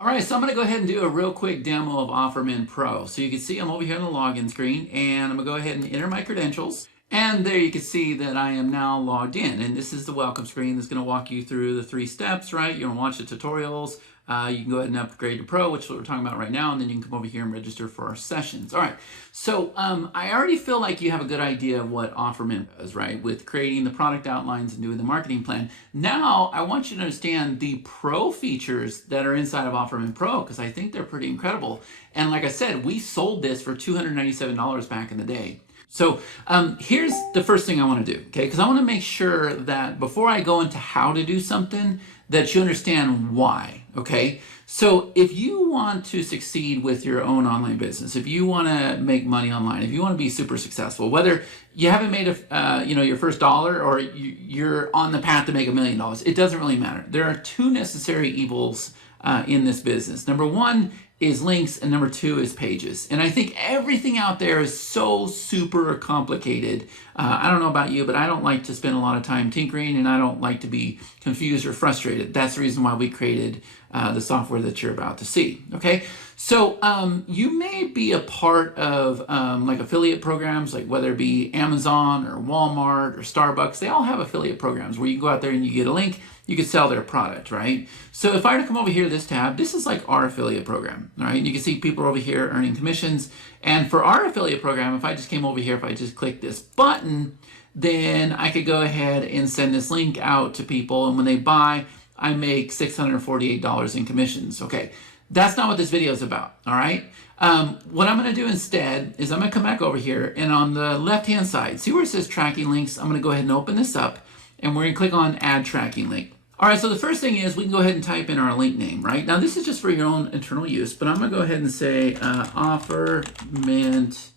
All right, so I'm going to go ahead and do a real quick demo of OfferMint Pro. So you can see I'm over here on the login screen, and I'm going to go ahead and enter my credentials. And there you can see that I am now logged in, and this is the welcome screen that's going to walk you through the 3 steps, right? You're going to watch the tutorials. You can go ahead and upgrade to Pro, which is what we're talking about right now, and then you can come over here and register for our sessions. All right, so I already feel like you have a good idea of what OfferMint does, right? With creating the product outlines and doing the marketing plan. Now, I want you to understand the Pro features that are inside of OfferMint Pro, because I think they're pretty incredible. And like I said, we sold this for $297 back in the day. So here's the first thing I want to do, okay? Because I want to make sure that before I go into how to do something, that you understand why, okay? So if you want to succeed with your own online business, if you want to make money online, if you want to be super successful, whether you haven't made your first dollar or you're on the path to make $1 million, it doesn't really matter. There are 2 necessary evils in this business. Number 1 is links, and number 2 is pages. And I think everything out there is so super complicated. I don't know about you, but I don't like to spend a lot of time tinkering, and I don't like to be confused or frustrated. That's the reason why we created the software that you're about to see, okay? So you may be a part of like affiliate programs, like whether it be Amazon or Walmart or Starbucks. They all have affiliate programs where you go out there and you get a link, you can sell their product, right? So if I were to come over here to this tab, this is like our affiliate program, all right? And you can see people over here earning commissions. And for our affiliate program, if I just came over here, if I just click this button, then I could go ahead and send this link out to people. And when they buy, I make $648 in commissions. Okay, that's not what this video is about, all right? What I'm gonna do instead is I'm gonna come back over here, and on the left-hand side, see where it says tracking links? I'm gonna go ahead and open this up, and we're gonna click on add tracking link. All right, so the first thing is we can go ahead and type in our link name, right? Now this is just for your own internal use, but I'm gonna go ahead and say OfferMint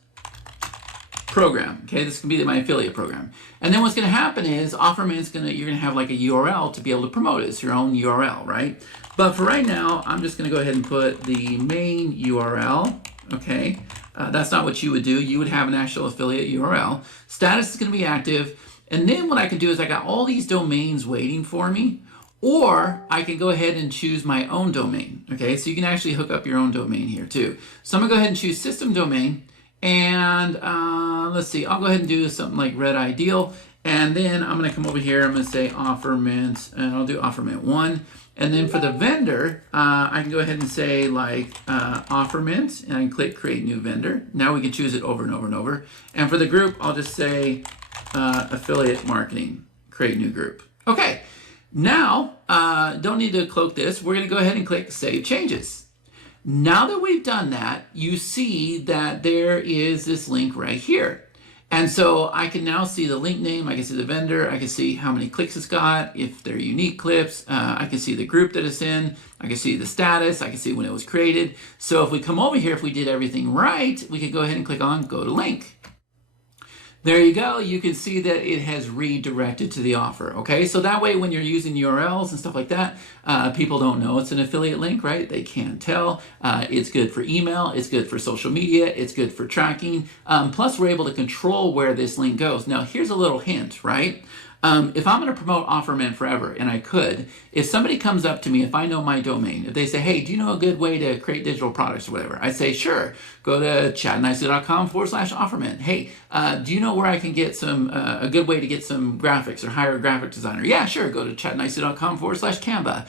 program. Okay, this can be my affiliate program. And then what's gonna happen is OfferMint's you're gonna have like a URL to be able to promote it. It's your own URL, right? But for right now, I'm just gonna go ahead and put the main URL, okay? That's not what you would do. You would have an actual affiliate URL. Status is gonna be active. And then what I can do is I got all these domains waiting for me, or I can go ahead and choose my own domain, okay? So you can actually hook up your own domain here too. So I'm gonna go ahead and choose system domain, and let's see, I'll go ahead and do something like Red Ideal, and then I'm gonna come over here, I'm gonna say OfferMint, and I'll do OfferMint 1. And then for the vendor, I can go ahead and say like OfferMint, and I can click create new vendor. Now we can choose it over and over and over. And for the group, I'll just say affiliate marketing, create new group. Okay, now don't need to cloak this. We're gonna go ahead and click save changes. Now that we've done that, you see that there is this link right here. And so I can now see the link name, I can see the vendor, I can see how many clicks it's got, if they're unique clips, I can see the group that it's in, I can see the status, I can see when it was created. So if we come over here, if we did everything right, we could go ahead and click on go to link. There you go. You can see that it has redirected to the offer, okay? So that way when you're using URLs and stuff like that, people don't know it's an affiliate link, right? They can't tell. It's good for email. It's good for social media. It's good for tracking. Plus, we're able to control where this link goes. Now, here's a little hint, right? If I'm going to promote OfferMint forever, and I could, if somebody comes up to me, if I know my domain, if they say, hey, do you know a good way to create digital products or whatever? I say, sure, go to chadnicely.com/OfferMint. Hey, do you know where I can get a good way to get some graphics or hire a graphic designer? Yeah, sure, go to chadnicely.com/Canva.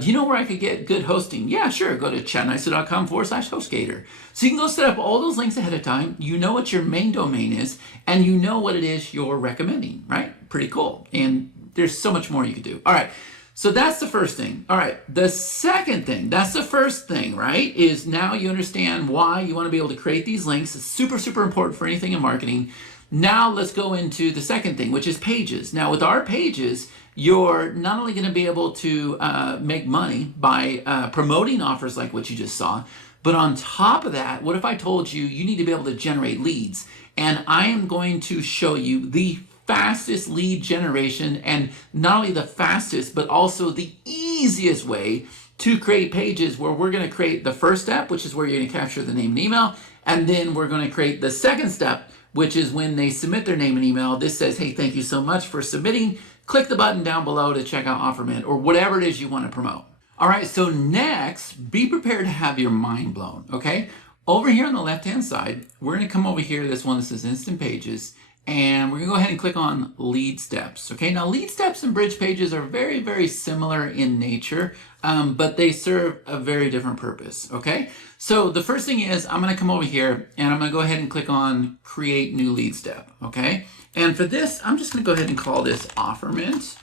Do you know where I could get good hosting? Yeah, sure, go to chadnicely.com/HostGator. So you can go set up all those links ahead of time. You know what your main domain is, and you know what it is you're recommending, right? Pretty cool. And there's so much more you could do. All right. So that's the first thing. All right. The second thing, that's the first thing, right? Is now you understand why you want to be able to create these links. It's super, super important for anything in marketing. Now let's go into the second thing, which is pages. Now with our pages, you're not only going to be able to make money by promoting offers like what you just saw, but on top of that, what if I told you you need to be able to generate leads? And I am going to show you the fastest lead generation, and not only the fastest, but also the easiest way to create pages, where we're going to create the first step, which is where you're going to capture the name and email. And then we're going to create the second step, which is when they submit their name and email. This says, hey, thank you so much for submitting. Click the button down below to check out OfferMint or whatever it is you want to promote. All right, so next, be prepared to have your mind blown, okay? Over here on the left-hand side, we're gonna come over here to this one that says Instant Pages, and we're gonna go ahead and click on Lead Steps, okay? Now, Lead Steps and Bridge Pages are very, very similar in nature, but they serve a very different purpose, okay? So the first thing is, I'm gonna come over here, and I'm gonna go ahead and click on Create New Lead Step, okay? And for this, I'm just gonna go ahead and call this OfferMint,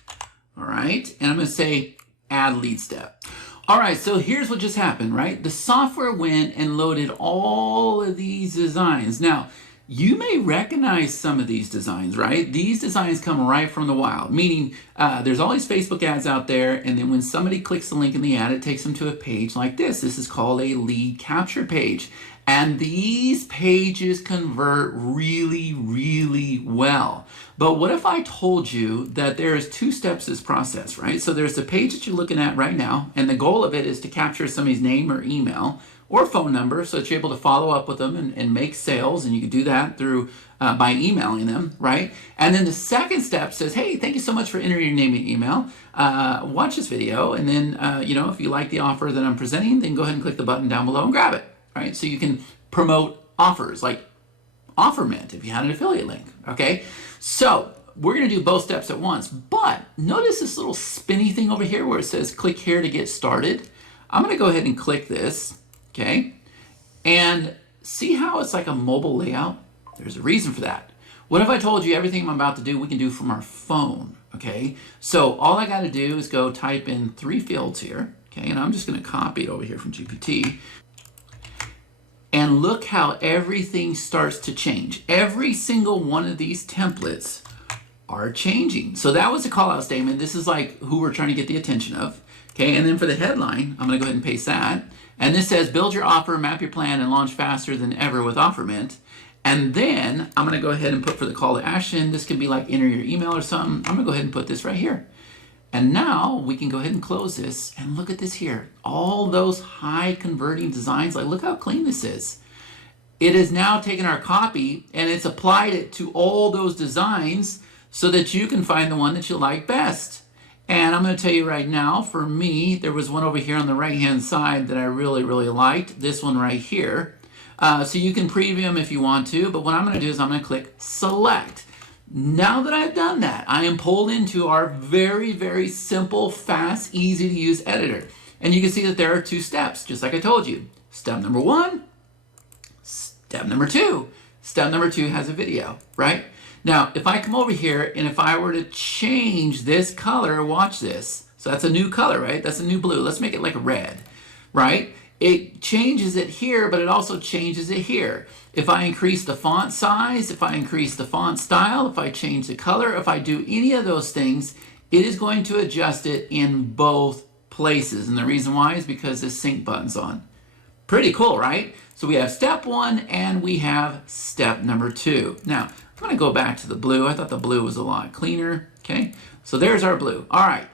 all right? And I'm gonna say, Add lead step. All right, so here's what just happened, right? The software went and loaded all of these designs. Now, you may recognize some of these designs, right? These designs come right from the wild, meaning there's all these Facebook ads out there, and then when somebody clicks the link in the ad, it takes them to a page like this. This is called a lead capture page. And these pages convert really, really well. But what if I told you that there's 2 steps to this process, right? So there's the page that you're looking at right now, and the goal of it is to capture somebody's name or email or phone number so that you're able to follow up with them and make sales, and you can do that through by emailing them, right? And then the second step says, hey, thank you so much for entering your name and email. Watch this video, and then if you like the offer that I'm presenting, then go ahead and click the button down below and grab it. Right, so you can promote offers like OfferMint if you had an affiliate link, okay? So we're gonna do both steps at once, but notice this little spinny thing over here where it says click here to get started. I'm gonna go ahead and click this, okay? And see how it's like a mobile layout? There's a reason for that. What if I told you everything I'm about to do we can do from our phone, okay? So all I gotta do is go type in 3 fields here, okay? And I'm just gonna copy it over here from GPT. And look how everything starts to change. Every single one of these templates are changing. So that was a call out statement. This is like who we're trying to get the attention of. Okay, and then for the headline, I'm gonna go ahead and paste that. And this says, build your offer, map your plan, and launch faster than ever with OfferMint. And then I'm gonna go ahead and put for the call to action, this could be like enter your email or something. I'm gonna go ahead and put this right here. And now we can go ahead and close this, and look at this here. All those high converting designs, like look how clean this is. It has now taken our copy and it's applied it to all those designs so that you can find the one that you like best. And I'm gonna tell you right now, for me, there was one over here on the right-hand side that I really, really liked, this one right here. So you can preview them if you want to, but what I'm gonna do is I'm gonna click select. Now that I've done that, I am pulled into our very, very simple, fast, easy to use editor. And you can see that there are 2 steps, just like I told you. Step number 1, step number 2. Step number 2 has a video, right? Now, if I come over here and if I were to change this color, watch this. So that's a new color, right? That's a new blue. Let's make it like a red, right? It changes it here, but it also changes it here. If I increase the font size, if I increase the font style, if I change the color, if I do any of those things, it is going to adjust it in both places. And the reason why is because this sync button's on. Pretty cool, right? So we have step 1 and we have step number 2. Now, I'm gonna go back to the blue. I thought the blue was a lot cleaner, okay? So there's our blue. All right,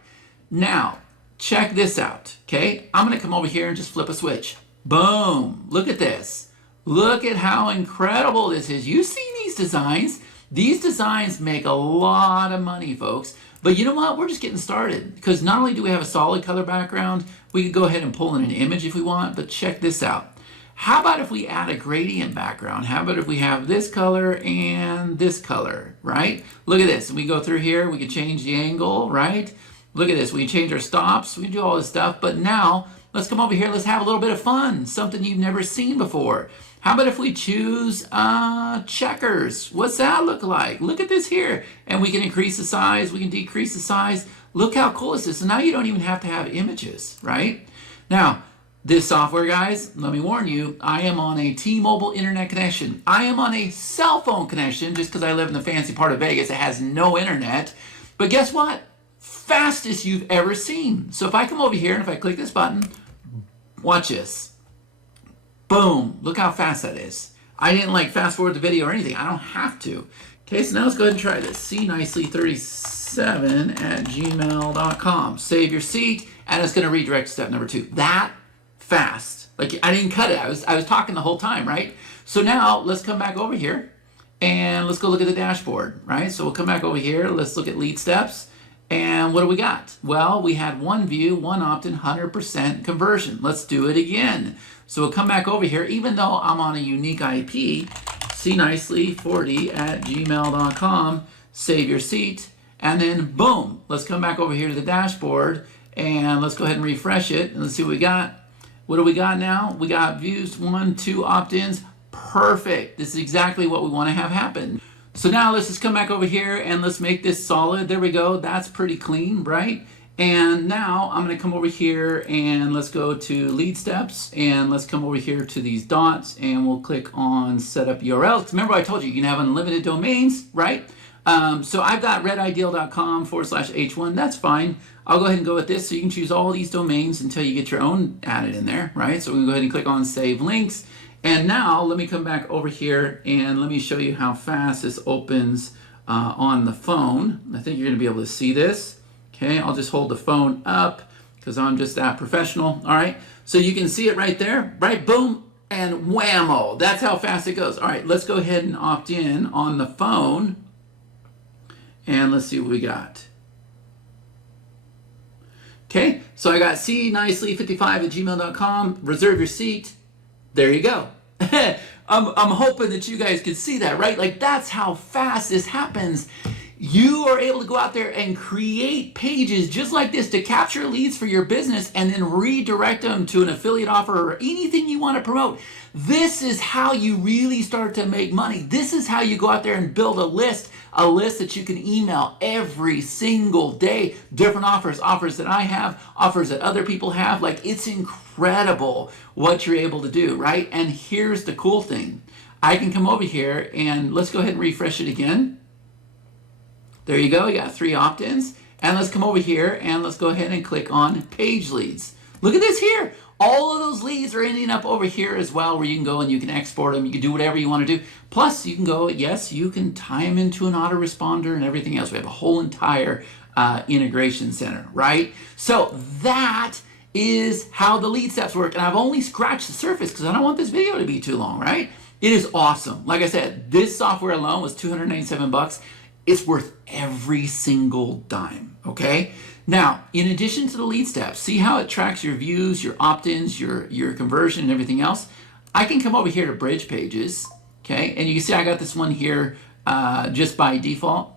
now, check this out, okay? I'm gonna come over here and just flip a switch. Boom, look at this. Look at how incredible this is. You've seen these designs. These designs make a lot of money, folks. But you know what? We're just getting started because not only do we have a solid color background, we could go ahead and pull in an image if we want, but check this out. How about if we add a gradient background? How about if we have this color and this color, right? Look at this. And we go through here, we can change the angle, right? Look at this. We can change our stops. We can do all this stuff. But now, let's come over here. Let's have a little bit of fun. Something you've never seen before. How about if we choose checkers? What's that look like? Look at this here. And we can increase the size. We can decrease the size. Look how cool this is. So now you don't even have to have images, right? Now, this software, guys, let me warn you, I am on a T-Mobile internet connection. I am on a cell phone connection just because I live in the fancy part of Vegas. It has no internet. But guess what? Fastest you've ever seen. So if I come over here and if I click this button, watch this. Boom, look how fast that is. I didn't like fast forward the video or anything. I don't have to. Okay, so now let's go ahead and try this. cnicely37@gmail.com. Save your seat, and it's gonna redirect to step number 2. That fast. Like I didn't cut it. I was talking the whole time, right? So now let's come back over here and let's go look at the dashboard, right? So we'll come back over here. Let's look at lead steps. And what do we got? Well, we had one view, one opt-in, 100% conversion. Let's do it again. So we'll come back over here, even though I'm on a unique IP, cnicely40@gmail.com, save your seat, and then boom, let's come back over here to the dashboard and let's go ahead and refresh it and let's see what we got. What do we got now? We got views, 1, 2 opt-ins. Perfect. This is exactly what we want to have happen. So now let's just come back over here and let's make this solid. There we go. That's pretty clean, right? And now I'm going to come over here and let's go to lead steps and let's come over here to these dots and we'll click on set up URLs. Remember I told you can have unlimited domains, right? So I've got redideal.com/H1. That's fine. I'll go ahead and go with this. So you can choose all these domains until you get your own added in there, right? So we can go ahead and click on save links. And now let me come back over here and let me show you how fast this opens on the phone. I think you're going to be able to see this. Okay, I'll just hold the phone up because I'm just that professional. All right, so you can see it right there, right? Boom, and whammo. That's how fast it goes. All right, let's go ahead and opt in on the phone. And let's see what we got. Okay, so I got cnicely55@gmail.com, reserve your seat. There you go. I'm hoping that you guys could see that, right? Like that's how fast this happens. You are able to go out there and create pages just like this to capture leads for your business and then redirect them to an affiliate offer or anything you want to promote. This is how you really start to make money. This is how you go out there and build a list that you can email every single day. Different offers that I have, offers that other people have. Like it's incredible what you're able to do, right? And here's the cool thing. I can come over here and let's go ahead and refresh it again. There you go, you got 3 opt-ins. And let's come over here and let's go ahead and click on page leads. Look at this here. All of those leads are ending up over here as well where you can go and you can export them. You can do whatever you want to do. Plus you can go, yes, you can tie them into an autoresponder and everything else. We have a whole entire integration center, right? So that is how the lead steps work. And I've only scratched the surface because I don't want this video to be too long, right? It is awesome. Like I said, this software alone was $297. It's worth every single dime, okay? Now, in addition to the lead steps, see how it tracks your views, your opt-ins, your conversion, and everything else? I can come over here to bridge pages, okay? And you can see I got this one here just by default,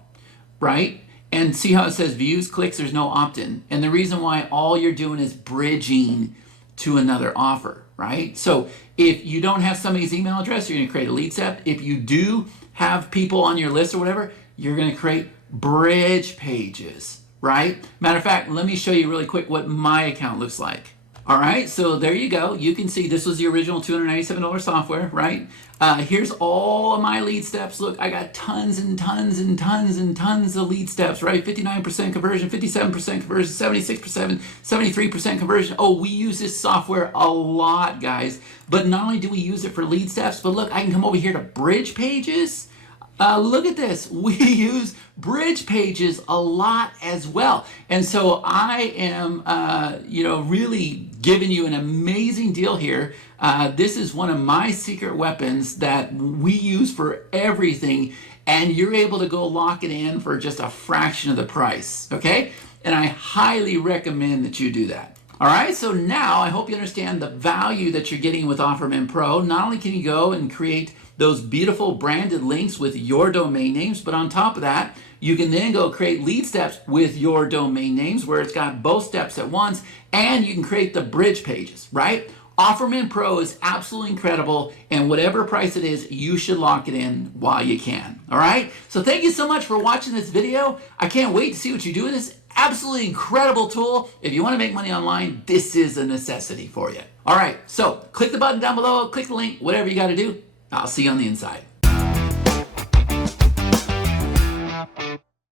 right? And see how it says views, clicks, there's no opt-in. And the reason why all you're doing is bridging to another offer, right? So if you don't have somebody's email address, you're gonna create a lead step. If you do have people on your list or whatever, you're going to create bridge pages, right? Matter of fact, let me show you really quick what my account looks like. All right, so there you go. You can see this was the original $297 software, right? Here's all of my lead steps. Look, I got tons and tons and tons and tons of lead steps, right? 59% conversion, 57% conversion, 76%, 73% conversion. Oh, we use this software a lot, guys. But not only do we use it for lead steps, but look, I can come over here to bridge pages. Look at this. We use bridge pages a lot as well. And so I am, really giving you an amazing deal here. This is one of my secret weapons that we use for everything. And you're able to go lock it in for just a fraction of the price. Okay? And I highly recommend that you do that. All right, so now I hope you understand the value that you're getting with OfferMint Pro. Not only can you go and create those beautiful branded links with your domain names, but on top of that, you can then go create lead steps with your domain names where it's got both steps at once, and you can create the bridge pages, right? OfferMint Pro is absolutely incredible, and whatever price it is, you should lock it in while you can, all right? So thank you so much for watching this video. I can't wait to see what you do with this absolutely incredible tool. If you want to make money online, this is a necessity for you. All right, so click the button down below, click the link, whatever you got to do. I'll see you on the inside.